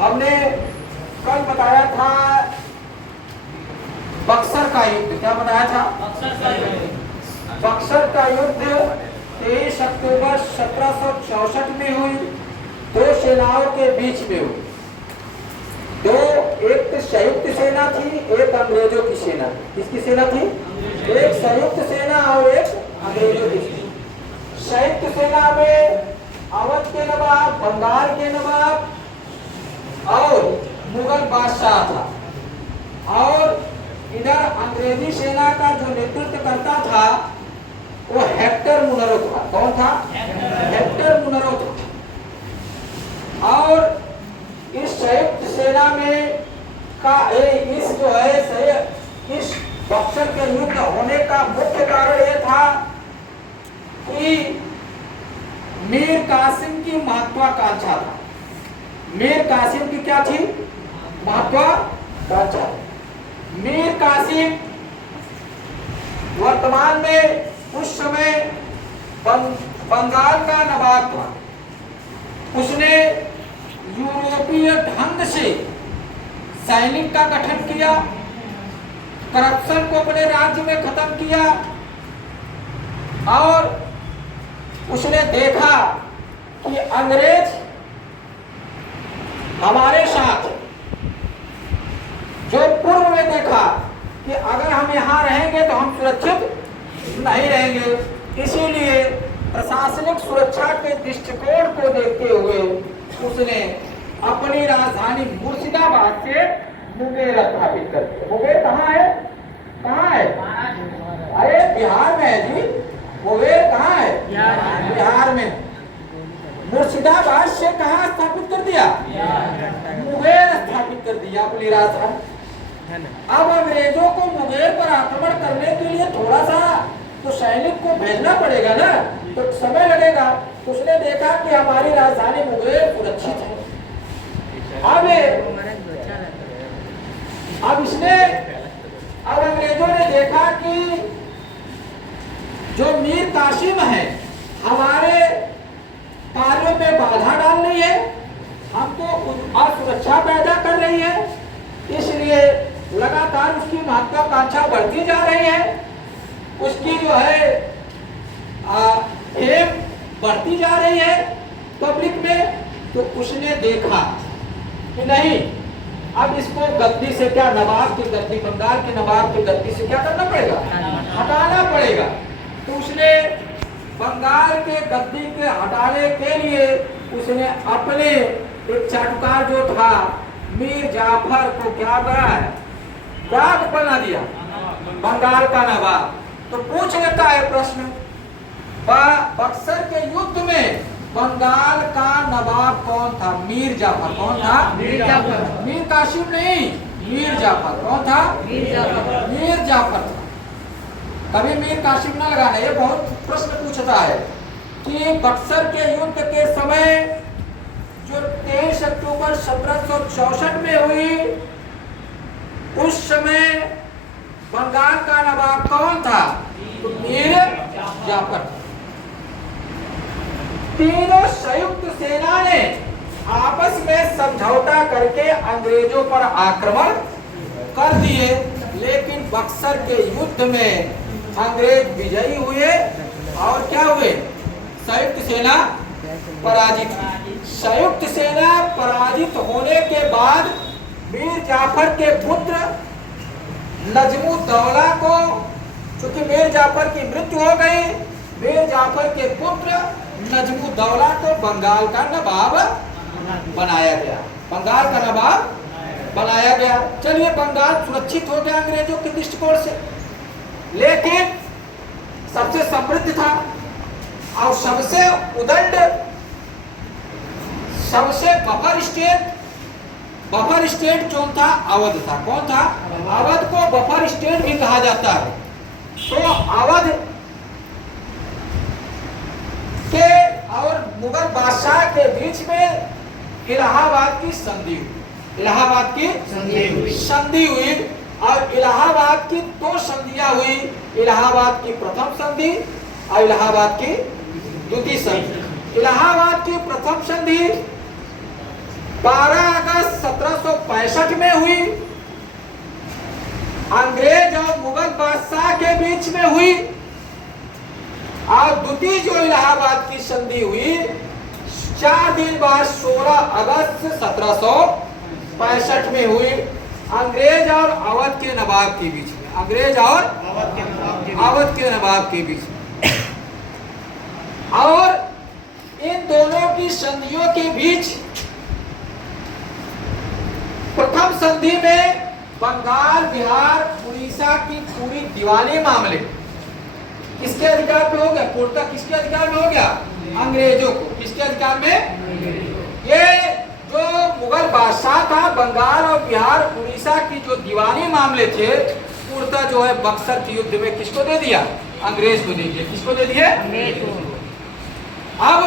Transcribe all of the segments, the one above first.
हमने कल बताया था बक्सर का युद्ध। क्या बताया था? बक्सर का युद्ध 23 अक्टूबर 1764 में हुई। दो सेनाओं के बीच में हुई। दो, एक संयुक्त सेना थी, एक अंग्रेजों की सेना। किसकी सेना थी? एक संयुक्त सेना और एक अंग्रेजों की सेना। संयुक्त सेना में अवध के नवाब, बंगाल के नवाब और मुगल बादशाह था। और इधर अंग्रेजी सेना का जो नेतृत्व करता था वो हेक्टर मुनरो था। कौन था? हेक्टर मुनरो था। और इस संयुक्त सेना में का इस जो है इस बक्सर के युद्ध होने का मुख्य कारण यह था कि मीर कासिम की महत्वाकांक्षा था। मीर कासिम की क्या थी? महत्वाकांक्षा। मीर कासिम वर्तमान में उस समय बंगाल का नवाब था। उसने यूरोपीय ढंग से सैनिक का गठन किया, करप्शन को अपने राज्य में खत्म किया और उसने देखा कि अंग्रेज हमारे साथ, जो पूर्व में देखा कि अगर हम यहाँ रहेंगे तो हम सुरक्षित नहीं रहेंगे, इसीलिए प्रशासनिक सुरक्षा के दृष्टिकोण को देखते हुए उसने अपनी राजधानी मुर्शिदाबाद से मुंगेर स्थापित कर दिया। मुंगेर कहाँ है? कहाँ है? अरे बिहार में है जी। मुंगेर कहाँ है? बिहार में। मुर्शिदाबाद से कहाँ स्थापित कर दिया? मुंगेर स्थापित कर दिया अपनी राजधानी। अब अंग्रेजों को मुंगेर पर आक्रमण करने के लिए थोड़ा सा तो सैनिक को भेजना पड़ेगा ना, तो समय लगेगा। उसने देखा कि हमारी राजधानी मुंगेर सुरक्षित है। अब अंग्रेजों ने देखा कि जो मीर कासिम है हमारे कार्यों में बाधा डाल रही है, हमको असुरक्षा पैदा कर रही है, इसलिए लगातार उसकी महत्वाकांक्षा बढ़ती जा रही है, उसकी जो है फेम बढ़ती जा रही है पब्लिक में। तो उसने देखा कि नहीं, अब इसको गद्दी से क्या, नवाब की गद्दी, बंगाल के नवाब की गद्दी से क्या करना पड़ेगा? हटाना पड़ेगा। तो उसने बंगाल के गद्दी के हटाने के लिए उसने अपने एक चाटुकार जो था मीर जाफर को क्या बना दिया? बंगाल का नवाब। तो पूछ लेता है प्रश्न, बक्सर के युद्ध में बंगाल का नवाब कौन था? मीर जाफर। कौन था? मीर जाफर। मीर कासिम नहीं, मीर जाफर। कौन था? मीर जाफर था। कभी मीर कासिम ना लगाना। ये बहुत प्रश्न पूछता है कि बक्सर के युद्ध के समय जो 23 अक्टूबर 1764 में हुई, उस समय बंगाल का नवाब कौन था? तो मीर जाफर। तीनों संयुक्त सेना ने आपस में समझौता करके अंग्रेजों पर आक्रमण कर दिए, लेकिन बक्सर के युद्ध में अंग्रेज विजयी हुए और क्या हुए? संयुक्त सेना पराजित हुई। संयुक्त सेना पराजित होने के बाद मीर जाफर के पुत्र नजमुद्दौला को, चूंकि मीर जाफर की मृत्यु हो गई, मीर जाफर के पुत्र नजमुद्दौला को बंगाल का नवाब बनाया गया। बंगाल का नवाब बनाया गया। चलिए, बंगाल सुरक्षित हो गया अंग्रेजों के दृष्टिकोण से, लेकिन सबसे समृद्ध था और सबसे उदंड, सबसे बफर स्टेट जो था अवध था। कौन था? अवध को बफर स्टेट भी कहा जाता है। तो अवध के और मुगल बादशाह के बीच में इलाहाबाद की संधि हुई। इलाहाबाद की संधि हुई और इलाहाबाद की दो संधियां हुई। इलाहाबाद की प्रथम संधि और इलाहाबाद की द्वितीय संधि। इलाहाबाद की प्रथम संधि 12 अगस्त 1765 में हुई, अंग्रेज और मुगल बादशाह के बीच में हुई, और द्वितीय जो इलाहाबाद की संधि हुई 4 दिन बाद 16 अगस्त 1765 में हुई, अंग्रेज और अवध के नवाब के बीच में, अंग्रेज और अवध के नवाब के बीच में। और इन दोनों की संधियों के बीच प्रथम संधि में बंगाल, बिहार, उड़ीसा की पूरी दीवानी मामले किसके अधिकार में हो गया? पूर्णतः किसके अधिकार में हो गया? अंग्रेजों को। किसके अधिकार में? ये जो मुगल बादशाह था, बंगाल और बिहार, उड़ीसा की जो दीवानी मामले थे पूर्णतः जो है बक्सर के युद्ध में किसको दे दिया? अंग्रेज को दे दिया। किसको दे दिए? अब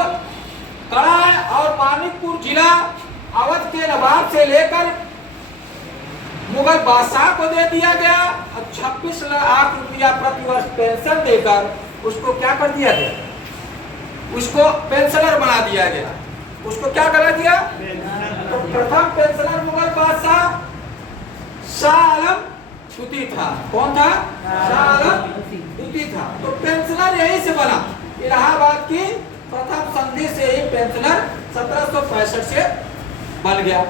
कड़ा और मानिकपुर जिला अवध के नवाब से लेकर मुगल बादशाह को दे दिया गया और 26 लाख रुपया प्रतिवर्ष पेंशन देकर उसको क्या कर दिया गया? उसको पेंशनर बना दिया गया। उसको क्या करा दिया? तो प्रथम पेंशनर मुगल बादशाह शाह आलम द्वितीय था। कौन था? शाह आलम द्वितीय था। तो पेंशनर यही से बना। इलाहाबाद की प्रथम संधि से ही पेंशनर 1765 से बन गया।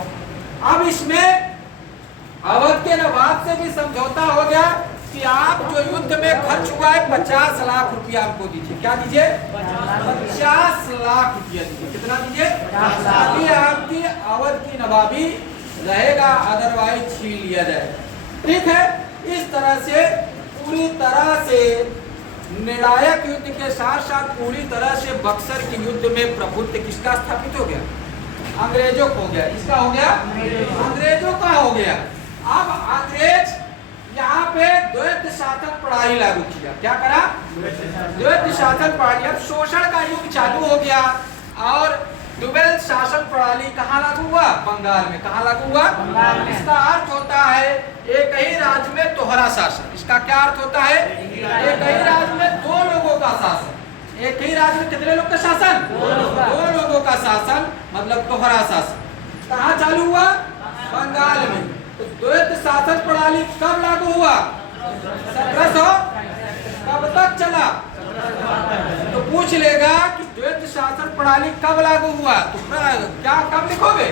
अब इसमें अवध के नवाब से भी समझौता हो गया कि आप जो युद्ध में खर्च हुआ है 50 लाख रुपया हमको दीजिए। क्या दीजिए? 50 लाख रुपया दीजिए। कितना दीजिए? ताकि आपकी अवध की नवाबी रहेगा, अदरवाइज छीन लिया जाएगा। ठीक है। इस तरह से पूरी तरह से निर्णायक युद्ध के साथ साथ पूरी तरह से बक्सर के युद्ध में प्रभुत्व किसका स्थापित हो गया? अंग्रेजों को हो गया। किसका हो गया? अंग्रेजों का हो गया। अब अंग्रेज यहाँ पे द्वैत शासन प्रणाली लागू किया। क्या करा? द्वैत शासन प्रणाली। अब शोषण का युग चालू हो गया और द्वैत शासन प्रणाली कहाँ लागू हुआ? बंगाल में। कहाँ लागू हुआ? इसका अर्थ होता है एक ही राज्य में दोहरा शासन। इसका क्या अर्थ होता है? एक ही राज्य में दो लोगों का शासन। एक ही राज्य में कितने लोग का शासन? दो लोगों का शासन, मतलब दोहरा शासन। कहाँ चालू हुआ? बंगाल में। तो द्वैत शासन प्रणाली कब लागू हुआ? 1700। कब तक चला? तो पूछ लेगा कि द्वैत शासन प्रणाली कब लागू हुआ, तो क्या कब लिखोगे?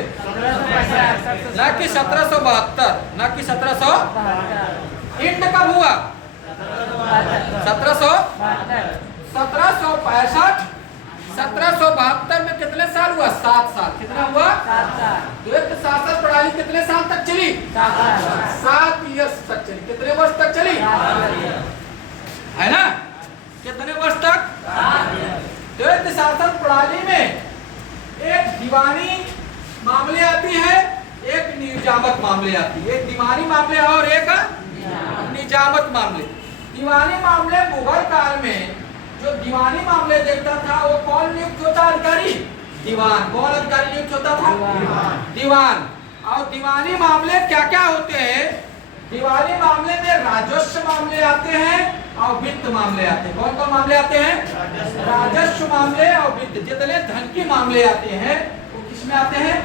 न कि 1772, न कि 1700। इंड कब हुआ? 1765। 1772 में कितने साल हुआ? 7 साल। कितना हुआ? 7 साल। द्वैत शासन प्रणाली कितने साल तक चली? 7 ईयर्स तक चली। कितने वर्ष तक चली? है ना? कितने वर्ष तक? द्वैत शासन प्रणाली में एक दीवानी मामले आती है, एक निजामत मामले आती है। एक दीवानी मामले और एक निजामत मामले। दीवानी मामले मुगल काल में जो दीवानी मामले देखता था वो कौन नियुक्त होता? अधिकारी। दीवान। कौन अधिकारी नियुक्त होता था? दीवान। और दीवानी मामले क्या क्या होते हैं? दीवानी मामले में राजस्व मामले आते हैं और वित्त मामले आते हैं। कौन कौन मामले आते हैं? राजस्व मामले और वित्त। जितने धन के मामले आते हैं वो किसमें आते हैं?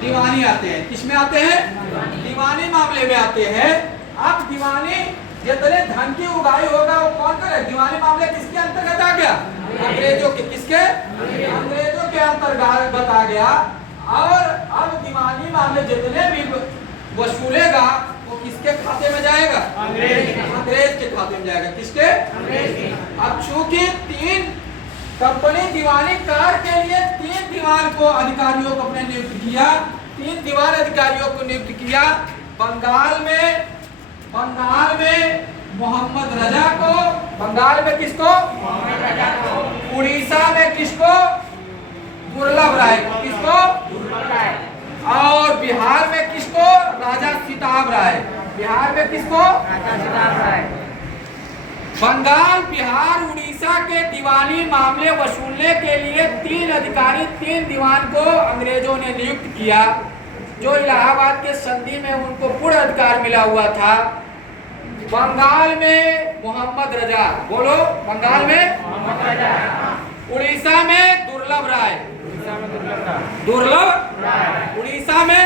दीवानी आते हैं। किसमें आते हैं? दीवानी मामले में आते हैं। अब दीवानी जितने धन की उगाही होगा वो कौन करे? दीवानी मामले किसके अंतर्गत आ गया? अंग्रेजों के। किसके? अंग्रेजों के अंतर्गत आ गया। और अब दीवानी मामले जितने भी वसूलेगा वो किसके खाते में जाएगा? अंग्रेज के खाते में जाएगा। किसके? अंग्रेज के। अब चूंकि 3 कंपनी दीवानी कार के लिए 3 दीवान को अधिकारियों को अपने नियुक्त किया। 3 दीवान अधिकारियों को नियुक्त किया। बंगाल में मोहम्मद रजा को। बंगाल में किसको? मोहम्मद रजा को। उड़ीसा में किसको? दुर्लभ राय को। किसको? दुर्लभ राय। और बिहार में किसको? राजा सीताब राय। बिहार में किसको? राजा सीताब राय। बंगाल, बिहार, उड़ीसा के दीवानी मामले वसूलने के लिए 3 अधिकारी, 3 दीवान को अंग्रेजों ने नियुक्त किया। जो इलाहाबाद के संधि में उनको पूर्ण अधिकार मिला हुआ था। बंगाल में मोहम्मद रजा। बोलो। बंगाल में मोहम्मद रजा। उड़ीसा में दुर्लभ राय। दुर्लभ राय। उड़ीसा उड़ीसा में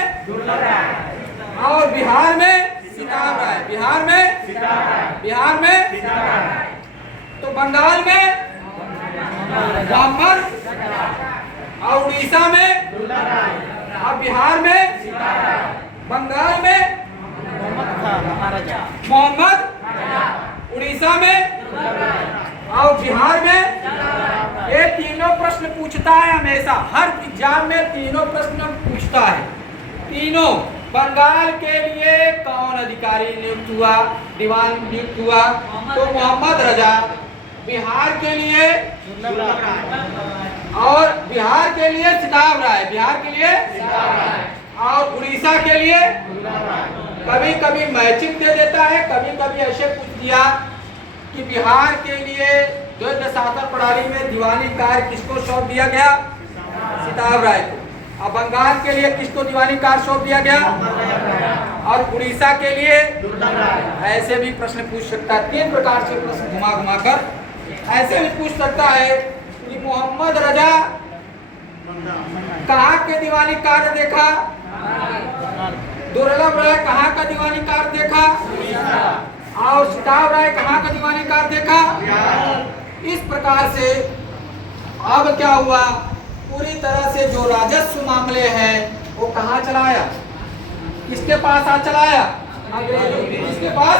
और बिहार में सिताब राय। बिहार में तो बंगाल में मोहम्मद और उड़ीसा में और बिहार में बंगाल में मोहम्मद, उड़ीसा में और बिहार में। ये तीनों प्रश्न पूछता है हमेशा, हर एग्जाम में तीनों प्रश्न पूछता है। तीनों बंगाल के लिए कौन अधिकारी नियुक्त हुआ, दीवान नियुक्त हुआ, तो मोहम्मद रजा। बिहार के लिए और बिहार के लिए सिताब राय, बिहार के लिए और उड़ीसा के लिए कभी कभी मैचिंग दे देता है, कभी कभी ऐसे पूछ दिया कि बिहार के लिए द्वैध शासन प्रणाली में दीवानी कार्य किसको सौंप दिया गया, सिताब राय को। और बंगाल के लिए किसको दीवानी कार्य सौंप दिया गया, और उड़ीसा के लिए ऐसे भी प्रश्न पूछ सकता है। तीन प्रकार से प्रश्न घुमा घुमा कर ऐसे भी पूछ सकता है कि मोहम्मद रजा कहाँ के दीवानी कार्य देखा, दुर्लभ राय कहाँ का दीवानी कार्य देखा, और सिताब राय कहाँ का दीवानी कार्य देखा। इस प्रकार से अब क्या हुआ, पूरी तरह से जो राजस्व मामले हैं वो कहाँ चलाया, किसके पास चलाया, अंग्रेजों किसके पास,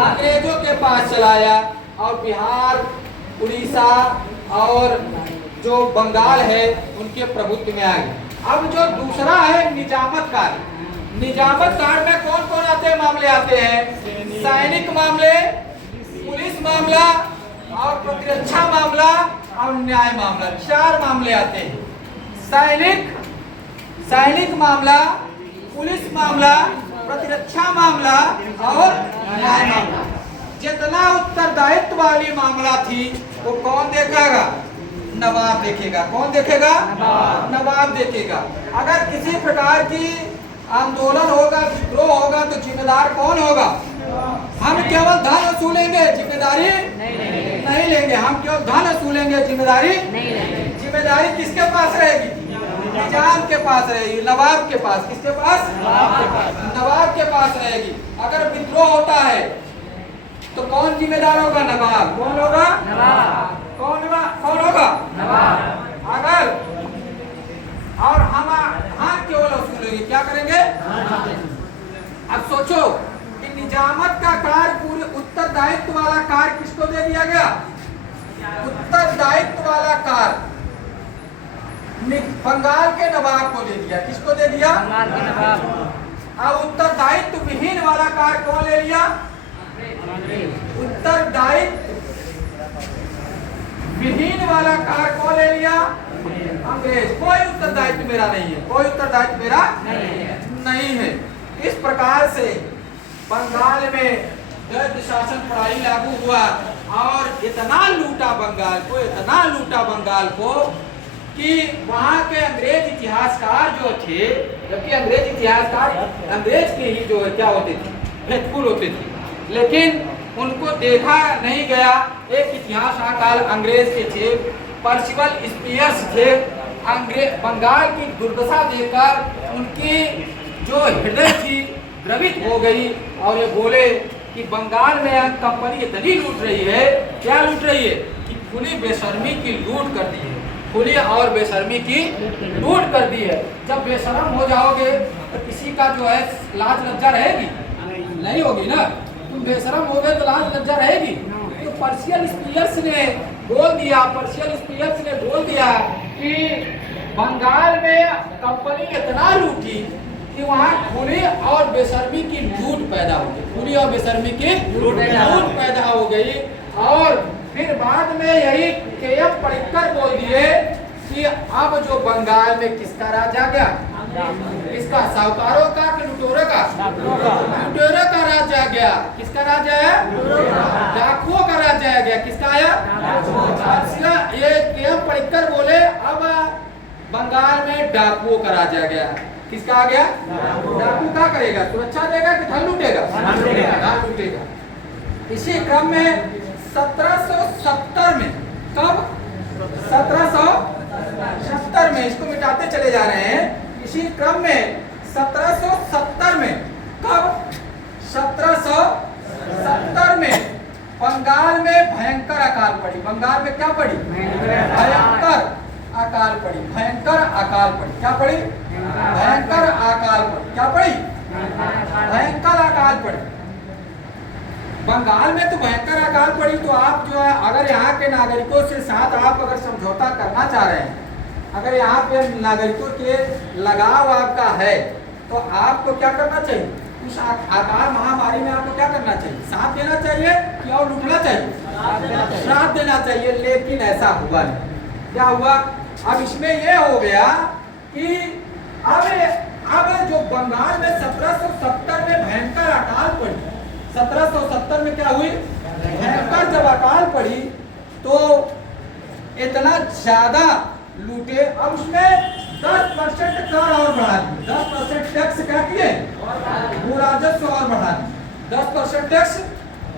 अंग्रेजों के पास चलाया। और बिहार, उड़ीसा और जो बंगाल है उनके प्रभुत्व में आ गए। अब जो दूसरा है निजामत कार्य, निजामत कार्य में कौन कौन आते हैं, मामले आते हैं, सैनिक मामले, पुलिस मामला और प्रतिरक्षा मामला और न्याय मामला, चार मामले आते हैं। सैनिक मामला, पुलिस मामला, प्रतिरक्षा मामला और न्याय मामला। जितना उत्तरदायित्व वाली मामला थी वो कौन देखेगा, नवाब देखेगा। कौन देखेगा, नवाब देखेगा। अगर किसी प्रकार की आंदोलन होगा, विद्रोह होगा तो जिम्मेदार कौन होगा, हम केवल धन वसूलेंगे, जिम्मेदारी नहीं लेंगे। हम केवल धन वसूलेंगे, जिम्मेदारी जिम्मेदारी किसके पास रहेगी, निजाम के पास रहेगी, नवाब के पास। किसके पास, नवाब के पास रहेगी। अगर विद्रोह होता है तो कौन जिम्मेदार होगा, नवाब। कौन होगा, नवाब। कौन होगा, नवाब। अगर और हम केवल वसूलेंगे, क्या करेंगे। अब सोचो कि निजामत का कार्य, पूरे उत्तरदायित्व वाला कार्य किसको दे दिया गया, उत्तरदायित्व वाला कार्य बंगाल के नवाब को दे दिया। किसको दे दिया, बंगाल के नवाब। अब उत्तरदायित्व विहीन वाला कार्य कौन ले लिया, उत्तरदायित्व विहीन वाला कार्य कौन ले लिया, अंग्रेज। कोई उत्तरदायित्व मेरा नहीं है, कोई उत्तरदायित्व मेरा नहीं है। इस प्रकार से बंगाल में द्वैध शासन प्रणाली लागू हुआ और इतना लूटा बंगाल को कि वहाँ के अंग्रेज इतिहासकार जो थे, जबकि अंग्रेज इतिहासकार अंग्रेज के ही जो है क्या होते थे, फेथफुल होते थे, लेकिन उनको देखा नहीं गया। एक इतिहासकार अंग्रेज के थे, पर्सिवल स्पीयर्स थे। बंगाल की दुर्दशा देखकर उनकी जो हृदय थी द्रवित हो गई और ये बोले कि बंगाल में कंपनी इतनी लूट रही है, क्या लूट रही है कि खुली बेशर्मी की लूट कर दी है, खुली और बेशर्मी की लूट कर दी है। जब बेशर्म हो जाओगे तो किसी का जो है लाज लज्जा रहेगी, नहीं होगी ना। तुम बेशर्म हो गए तो लाज लज्जा रहेगी। तो पर्शियल स्पीयर्स ने बोल दिया कि बंगाल में कंपनी इतना लूटी कि वहाँ खुली और बेशर्मी की लूट पैदा हो गई, खुली और बेशर्मी की लूट पैदा हो गई। और फिर बाद में यही के.एम. पनिक्कर बोल दिए कि अब जो बंगाल में किसका राज आ गया, किसका, साहूकारों का कि लुटेरों का, लुटेरों का राज आ गया। किसका राज आया, डाकुओं का राज आ गया। किसका आया, ये के.एम. पनिक्कर बोले अब बंगाल में डाकुओं का राज आ गया। किसका आ गया, डाकू क्या करेगा, सुरक्षा देगा कि धन लूटेगा, धन लूटेगा। इसी क्रम में 1770 में, कब, 1770 में, इसको मिटाते चले जा रहे हैं, इसी क्रम में 1770 में, कब? 1770 में बंगाल में भयंकर अकाल पड़ी। बंगाल में क्या पड़ी? भयंकर अकाल पड़ी। भयंकर अकाल पड़ी। क्या पड़ी? भयंकर अकाल पड़ी। क्या पड़ी? भयंकर अकाल पड़ी। बंगाल में तो भयंकर अकाल पड़ी। तो आप जो है, अगर यहाँ के नागरिकों से साथ आप अगर समझौता करना चाह रहे हैं, अगर यहाँ पे नागरिकों के लगाव आपका है, तो आपको क्या करना चाहिए? उस अकाल महामारी में आपको क्या करना चाहिए? साथ देना चाहिए कि और लूटना चाहिए? साथ देना चाहिए। लेकिन ऐसा हुआ नहीं। क्या हुआ? अब इसमें यह हो गया कि अब जो बंगाल में 1770 में भयंकर अकाल पड़ी, 1770 में क्या हुई? भयंकर जब अकाल पड़ी तो इतना ज्यादा लूटे। अब उसमें 10% कर और बढ़ा दिए, 10% टैक्स क्या किए? भू राजस्व और बढ़ा दिए। 10% टैक्स,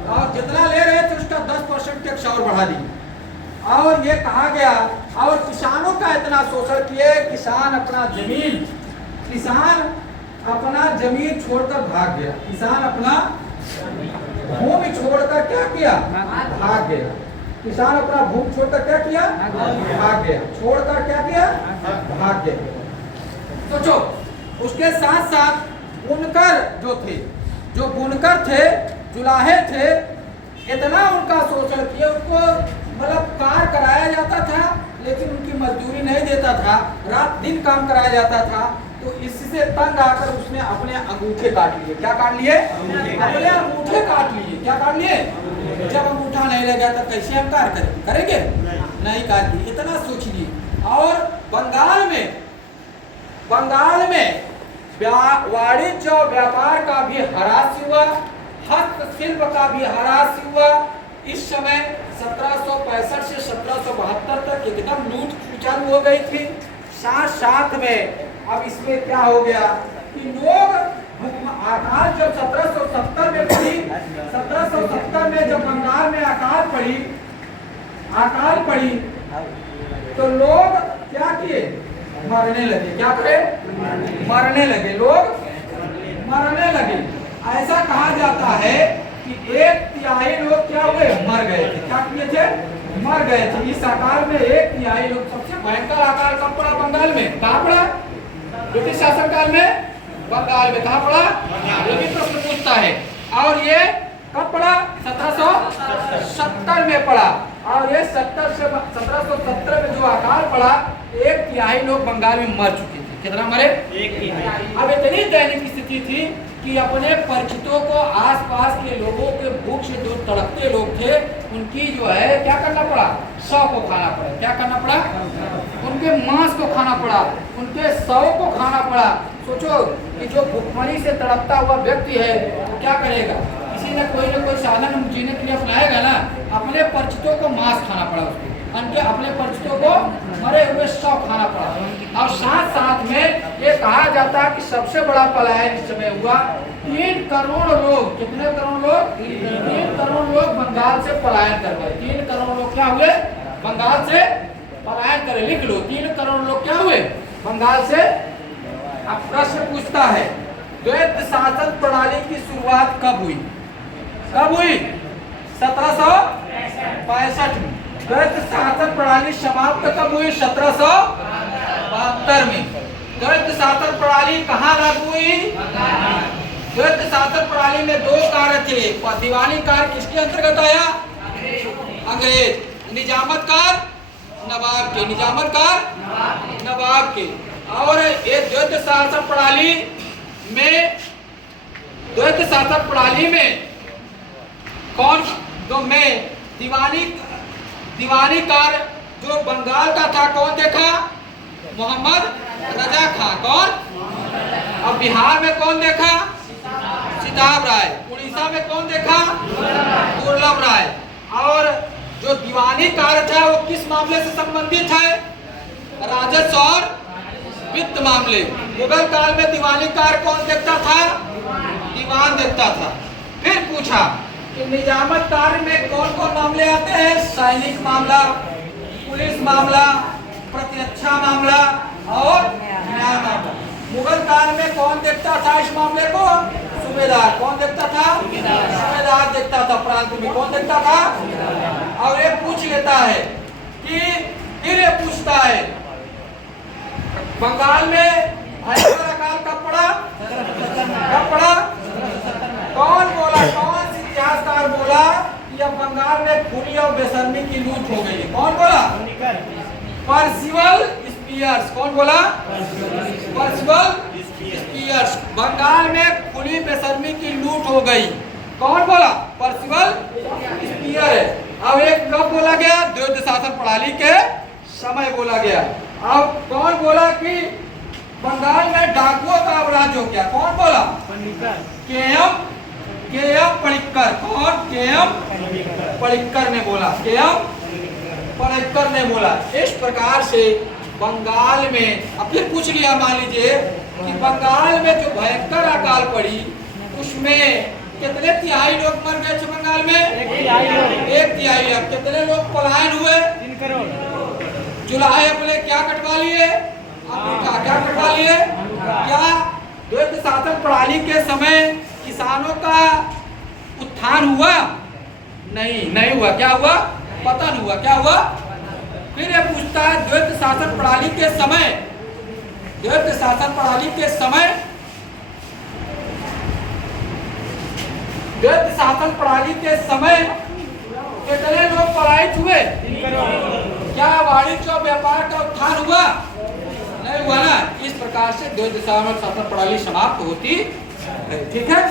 और जितना ले रहे थे उसका 10% टैक्स और बढ़ा दिए। और ये कहा गया, और किसानों का इतना शोषण किए, किसान अपना जमीन छोड़कर भाग गया। किसान अपना भूमि छोड़कर क्या किया? भाग गया। किसान अपना भूमि छोड़कर क्या किया? भाग गया। छोड़कर क्या किया? भाग गया। सोचो, उसके साथ साथ बुनकर जो बुनकर थे, जुलाहे थे, इतना उनका शोषण किया। उनको मतलब कार्य कराया जाता था, लेकिन उनकी मजदूरी नहीं देता था, रात दिन काम कराया जाता था। तो इससे तंग आकर उसने अपने अंगूठे काट लिए। क्या काट लिए? अपने अंगूठे काट लिए। क्या काट लिए? जब अंगूठा नहीं लगेगा तो कैसे हम कार्य करेंगे? नहीं काट लिए। इतना सोच लिए। और बंगाल में वाणिज्य और व्यापार का भी ह्रास हुआ, हस्तशिल्प का भी ह्रास हुआ। इस समय 1765 से 1772 तक एकदम लूट चालू हो गई थी। साथ में अब इसमें क्या हो गया कि लोग अकाल जब 1770 में पड़ी, 1770 में जब बंगाल में अकाल पड़ी तो लोग क्या किए? मरने लगे। क्या करे? मरने लगे। लोग मरने लगे। ऐसा कहा जाता है कि 1/3 लोग क्या हुए? मर गए थे। क्या किए थे? मर गए थे। इस अकाल में 1/3 लोग। सबसे भयंकर अकाल कब पड़ा? बंगाल में। कहाँ पड़ा? ब्रिटिश शासनकाल में बंगाल में। कहाँ पड़ा? ये भी प्रश्न पूछता है। और ये कब पड़ा? 1770 में पड़ा। और ये 1770 में जो अकाल पड़ा, 1/3 लोग बंगाल में मर चुके थे। कितना मरे? 1/3। अब इतनी दयनीय स्थिति थी कि अपने परिचितों को, आसपास के लोगों के भूख से जो तड़पते लोग थे, उनकी जो है क्या करना पड़ा? शव को खाना पड़ा। क्या करना पड़ा? उनके मांस को खाना पड़ा, उनके शव को खाना पड़ा। सोचो कि जो भूखमरी से तड़पता हुआ व्यक्ति है वो क्या करेगा? किसी न कोई साधन जीने के लिए अपनाएगा ना। अपने परिचितों को मांस खाना पड़ा उसको, अपने परिचितों को मरे हुए शव खाना पड़ा। और साथ में ये कहा जाता है कि सबसे बड़ा पलायन इस समय हुआ। 3 करोड़ लोग। कितने करोड़ लोग? 3 करोड़ लोग बंगाल से पलायन कर गए। 3 करोड़ लोग क्या हुए? बंगाल से पलायन करे। लिख लो, 3 करोड़ लोग क्या हुए? बंगाल से। अब प्रश्न पूछता है, द्वैत शासन प्रणाली की शुरुआत कब हुई? कब हुई? 1765 में। द्वैत शासन प्रणाली समाप्त कब हुई? 1772 में। द्वैत शासन प्रणाली कहाँ लागू हुई? द्वैत शासन प्रणाली में 2 कार्य थे। दीवानी कार्य किसके अंतर्गत आया? अंग्रेज। निजामत कार्य नवाब के। निजामत कार्य नवाब के। और ये द्वैत शासन प्रणाली में कौन जो में दीवानी कार्य जो बंगाल का था, कौन देखा? मोहम्मद रजा खां। कौन? और बिहार में कौन देखा? सिताब राय। उड़ीसा में कौन देखा? दुर्लभ राय। और जो दीवानी कार्य था वो किस मामले से संबंधित है? राजस्व और वित्त मामले। मुगल काल में दीवानी कार्य कौन देखता था? दीवान देखता था। फिर पूछा कि निजामत कार्य में कौन कौन मामले आते हैं? सैनिक मामला, पुलिस मामला, प्रतिरक्षा मामला और न्याय मामला। मुगल काल में कौन देखता था इस मामले को? सूबेदार। कौन देखता था? सूबेदार देखता था। प्रांत में कौन देखता था? और ये पूछ लेता है कि फिर ये पूछता है बंगाल में भयंकर अकाल कब पड़ा? कब पड़ा? कौन बोला? कौन सी इतिहासकार बोला कि अब बंगाल में खुली और बेशर्मी की लूट हो गई? कौन बोला? Percival Spears. कौन बोला? Percival spheres. बंगाल में खुली बेशर्मी की लूट हो गई। कौन बोला? पर्सिवल स्पीयर है। अब एक कब बोला गया? द्वैध शासन प्रणाली के समय बोला गया। अब कौन बोला कि बंगाल में डाकुओं का अपराध हो गया? कौन बोला? के.एम. पणिक्कर। कौन? के.एम. पणिक्कर ने बोला। के.एम. पणिक्कर ने बोला। इस प्रकार से बंगाल में अब फिर पूछ लिया, मान लीजिए कि बंगाल में जो भयंकर अकाल पड़ी उसमें कितने तिहाई लोग मर गए थे बंगाल में? 1 तिहाई। अब कितने लोग पलायन हुए? 3 करोड़। जुलाई अपने क्या कटवा लिए? अमेरिका। क्या कटवा लिए? क्या द्वैध शासन प्रणाली के समय किसानों का उत्थान हुआ? नहीं हुआ। क्या हुआ? पतन हुआ। क्या हुआ? फिर ये पूछता है द्वैध शासन प्रणाली के समय, द्वैध शासन प्रणाली के समय, द्वैध शासन प्रणाली के समय कितने लोग पलायित हुए? 3 करोड़। क्या वाणिज्य और व्यापार का उत्थान हुआ? नहीं हुआ ना। इस प्रकार से द्वैध शासन प्रणाली समाप्त होती है। ठीक है।